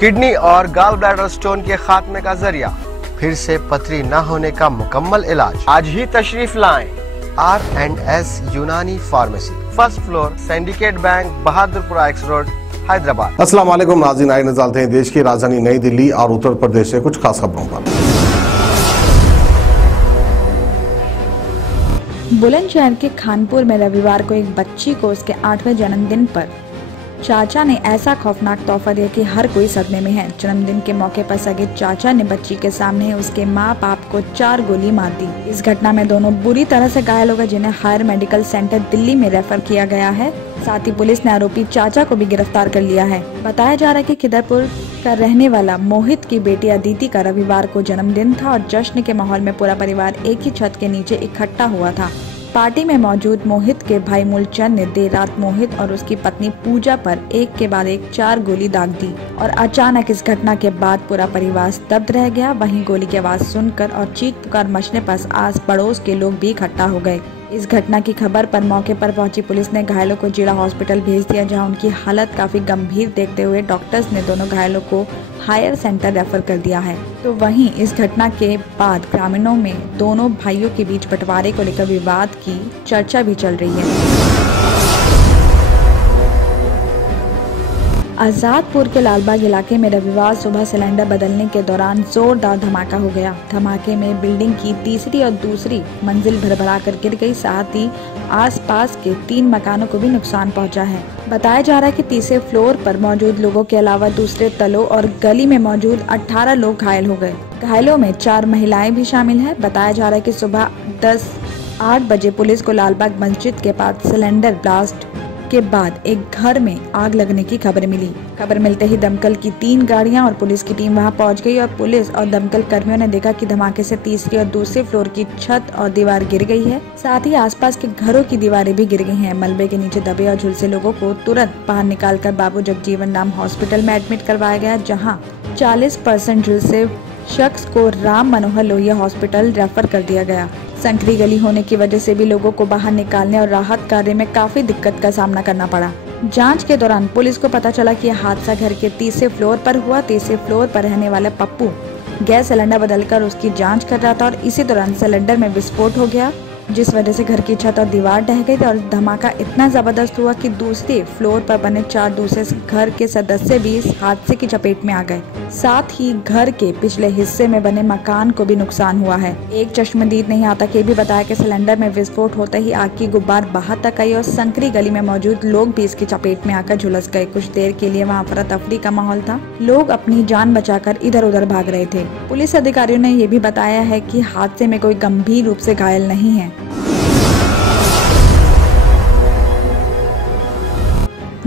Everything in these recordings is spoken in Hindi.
किडनी और गॉल ब्लैडर स्टोन के खात्मे का जरिया, फिर से पथरी न होने का मुकम्मल इलाज। आज ही तशरीफ लाएं R&S यूनानी pharmacy, first floor, syndicate bank, Bahadurpura x road, Hyderabad. अस्सलाम वालेकुम नाज़रीन, आइए नज़र डालते हैं देश की राजधानी नई दिल्ली और उत्तर प्रदेश से कुछ खास खबरों पर। बुलंदशहर के खानपुर में रविवार को एक बच्ची को उसके 8वें जन्मदिन पर चाचा ने ऐसा खौफनाक तोहफा दिया कि हर कोई सदमे में है। जन्मदिन के मौके पर सगे चाचा ने बच्ची के सामने उसके माँ बाप को 4 गोली मार दी। इस घटना में दोनों बुरी तरह से घायल हो गए, जिन्हें हायर मेडिकल सेंटर दिल्ली में रेफर किया गया है। साथ ही पुलिस ने आरोपी चाचा को भी गिरफ्तार कर लिया है। बताया जा रहा है कि खिदरपुर का रहने वाला मोहित की बेटी अदिति का रविवार को जन्मदिन था और जश्न के माहौल में पूरा परिवार एक ही छत के नीचे इकट्ठा हुआ था। पार्टी में मौजूद मोहित के भाई मूलचंद ने देर रात मोहित और उसकी पत्नी पूजा पर एक के बाद एक 4 गोली दाग दी और अचानक इस घटना के बाद पूरा परिवार स्तब्ध रह गया। वहीं गोली की आवाज सुनकर और चीख पुकार मचने पर आस पड़ोस के लोग भी इकट्ठा हो गए। इस घटना की खबर पर मौके पर पहुंची पुलिस ने घायलों को जिला हॉस्पिटल भेज दिया, जहां उनकी हालत काफी गंभीर देखते हुए डॉक्टर्स ने दोनों घायलों को हायर सेंटर रेफर कर दिया है। तो वहीं इस घटना के बाद ग्रामीणों में दोनों भाइयों के बीच बंटवारे को लेकर विवाद की चर्चा भी चल रही है। आजादपुर के लालबाग इलाके में रविवार सुबह सिलेंडर बदलने के दौरान जोरदार धमाका हो गया। धमाके में बिल्डिंग की तीसरी और दूसरी मंजिल भरभरा कर गिर गई, साथ ही आसपास के 3 मकानों को भी नुकसान पहुंचा है। बताया जा रहा है कि तीसरे फ्लोर पर मौजूद लोगों के अलावा दूसरे तलों और गली में मौजूद 18 लोग घायल हो गए। घायलों में 4 महिलाएं भी शामिल है। बताया जा रहा है कि सुबह 8 बजे पुलिस को लालबाग मस्जिद के पास सिलेंडर ब्लास्ट के बाद एक घर में आग लगने की खबर मिली। खबर मिलते ही दमकल की 3 गाड़ियां और पुलिस की टीम वहां पहुंच गई और पुलिस और दमकल कर्मियों ने देखा कि धमाके से तीसरी और दूसरे फ्लोर की छत और दीवार गिर गई है। साथ ही आसपास के घरों की दीवारें भी गिर गई हैं। मलबे के नीचे दबे और झुलसे लोगों को तुरंत बाहर निकालकर बाबू जगजीवन राम हॉस्पिटल में एडमिट करवाया गया, जहाँ 40% झुलसे शख्स को राम मनोहर लोहिया हॉस्पिटल रेफर कर दिया गया। संकरी गली होने की वजह से भी लोगों को बाहर निकालने और राहत कार्य में काफी दिक्कत का सामना करना पड़ा। जांच के दौरान पुलिस को पता चला कि यह हादसा घर के तीसरे फ्लोर पर हुआ। तीसरे फ्लोर पर रहने वाला पप्पू गैस सिलेंडर बदलकर उसकी जांच कर रहा था और इसी दौरान सिलेंडर में विस्फोट हो गया, जिस वजह से घर की छत और दीवार ढह गई और धमाका इतना जबरदस्त हुआ कि दूसरे फ्लोर पर बने 4 दूसरे घर के सदस्य भी इस हादसे की चपेट में आ गए। साथ ही घर के पिछले हिस्से में बने मकान को भी नुकसान हुआ है। एक चश्मदीद नहीं आता कि भी बताया कि सिलेंडर में विस्फोट होते ही आग की गुब्बार बाहर तक आई और संकरी गली में मौजूद लोग भी इसकी चपेट में आकर झुलस गए। कुछ देर के लिए वहाँ अफरा तफरी का माहौल था। लोग अपनी जान बचाकर इधर उधर भाग रहे थे। पुलिस अधिकारियों ने ये भी बताया है कि हादसे में कोई गंभीर रूप से घायल नहीं है।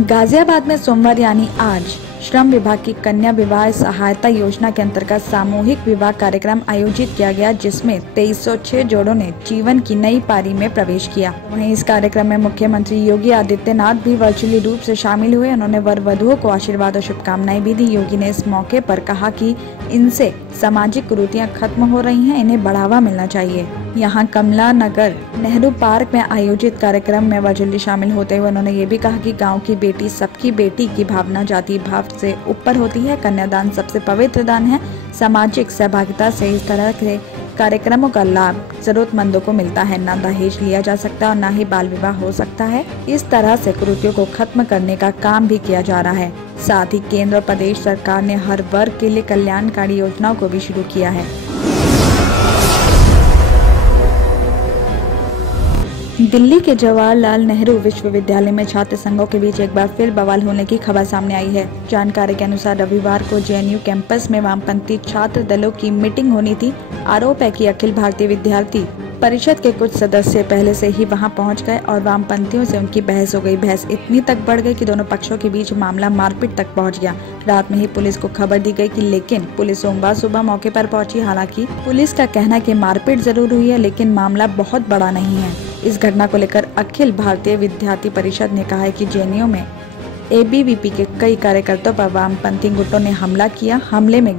गाजियाबाद में सोमवार यानी आज श्रम विभाग की कन्या विवाह सहायता योजना के अंतर्गत सामूहिक विवाह कार्यक्रम आयोजित किया गया, जिसमें 2306 जोड़ों ने जीवन की नई पारी में प्रवेश किया। वहीं इस कार्यक्रम में मुख्यमंत्री योगी आदित्यनाथ भी वर्चुअली रूप से शामिल हुए। उन्होंने वर वधुओं को आशीर्वाद और शुभकामनाएं भी दी। योगी ने इस मौके पर कहा कि इनसे सामाजिक कुरीतियां खत्म हो रही हैं, इन्हें बढ़ावा मिलना चाहिए। यहाँ कमला नगर नेहरू पार्क में आयोजित कार्यक्रम में वर्चुअली शामिल होते हुए उन्होंने ये भी कहा कि गांव की बेटी सबकी बेटी की भावना जाति भाव से ऊपर होती है। कन्यादान सबसे पवित्र दान है। सामाजिक सहभागिता से इस तरह के कार्यक्रमों का लाभ जरूरतमंदों को मिलता है। न दहेज लिया जा सकता और न ही बाल विवाह हो सकता है। इस तरह से कुरीतियों को खत्म करने का काम भी किया जा रहा है। साथ ही केंद्र और प्रदेश सरकार ने हर वर्ग के लिए कल्याणकारी योजनाओं को भी शुरू किया है। दिल्ली के जवाहरलाल नेहरू विश्वविद्यालय में छात्र संघों के बीच एक बार फिर बवाल होने की खबर सामने आई है। जानकारी के अनुसार रविवार को जेएनयू कैंपस में वामपंथी छात्र दलों की मीटिंग होनी थी। आरोप है कि अखिल भारतीय विद्यार्थी परिषद के कुछ सदस्य पहले से ही वहां पहुंच गए और वामपंथियों से उनकी बहस हो गई। बहस इतनी तक बढ़ गई कि दोनों पक्षों के बीच मामला मारपीट तक पहुंच गया। रात में ही पुलिस को खबर दी गई कि लेकिन पुलिस सोमवार सुबह मौके पर पहुंची। हालांकि पुलिस का कहना है कि मारपीट जरूर हुई है, लेकिन मामला बहुत बड़ा नहीं है। इस घटना को लेकर अखिल भारतीय विद्यार्थी परिषद ने कहा है कि जेएनयू में एबीवीपी के कई कार्यकर्ताओं पर वामपंथी गुटों ने हमला किया। हमले में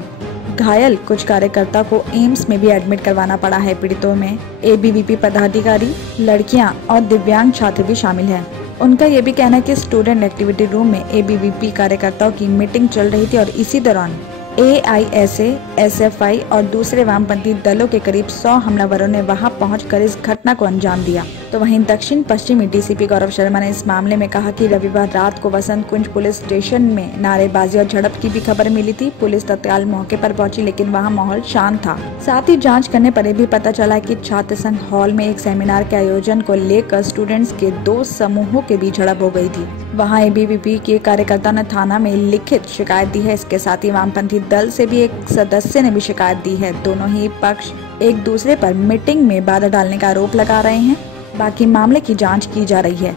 घायल कुछ कार्यकर्ता को एम्स में भी एडमिट करवाना पड़ा है। पीड़ितों में एबीवीपी पदाधिकारी, लड़कियां और दिव्यांग छात्र भी शामिल हैं। उनका ये भी कहना है कि स्टूडेंट एक्टिविटी रूम में एबीवीपी कार्यकर्ताओं की मीटिंग चल रही थी और इसी दौरान AISA, SFI और दूसरे वामपंथी दलों के करीब 100 हमलावरों ने वहां पहुंचकर इस घटना को अंजाम दिया। तो वहीं दक्षिण पश्चिमी DCP गौरव शर्मा ने इस मामले में कहा कि रविवार रात को वसंत कुंज पुलिस स्टेशन में नारेबाजी और झड़प की भी खबर मिली थी। पुलिस तत्काल मौके पर पहुंची, लेकिन वहां माहौल शांत था। साथ ही जांच करने पर यह भी पता चला कि छात्र संघ हॉल में एक सेमिनार के आयोजन को लेकर स्टूडेंट्स के 2 समूहों के बीच झड़प हो गई थी। वहां ABVP के कार्यकर्ताओं ने थाना में लिखित शिकायत दी है। इसके साथ ही वामपंथी दल से भी एक सदस्य ने भी शिकायत दी है। दोनों ही पक्ष एक दूसरे पर मीटिंग में बाधा डालने का आरोप लगा रहे हैं। बाकी मामले की जांच की जा रही है।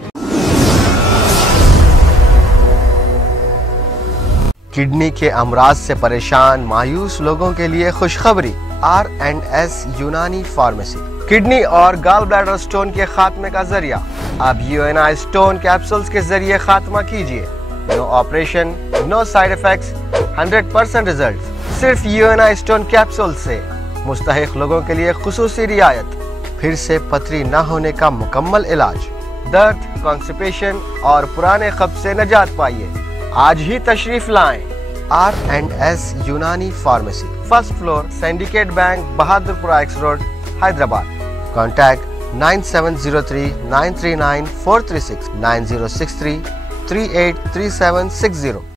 किडनी के अमराज से परेशान मायूस लोगों के लिए खुशखबरी। R&S यूनानी फार्मेसी किडनी और गॉल ब्लैडर स्टोन के खात्मे का जरिया। अब UNI स्टोन कैप्सूल्स के जरिए खात्मा कीजिए। No operation, no side effects, 100% result. सिर्फ UNI स्टोन कैप्सूल से मुस्तहिक लोगों के लिए खुसूसी रियायत। फिर से पथरी न होने का मुकम्मल इलाज। दर्द, कॉन्स्टिपेशन और पुराने कब्ज से निजात पाइए। आज ही तशरीफ लाएं। R&S यूनानी pharmacy, first floor, syndicate bank, Bahadurpura X road, Hyderabad. Contact 9703 939 436 9063 383760।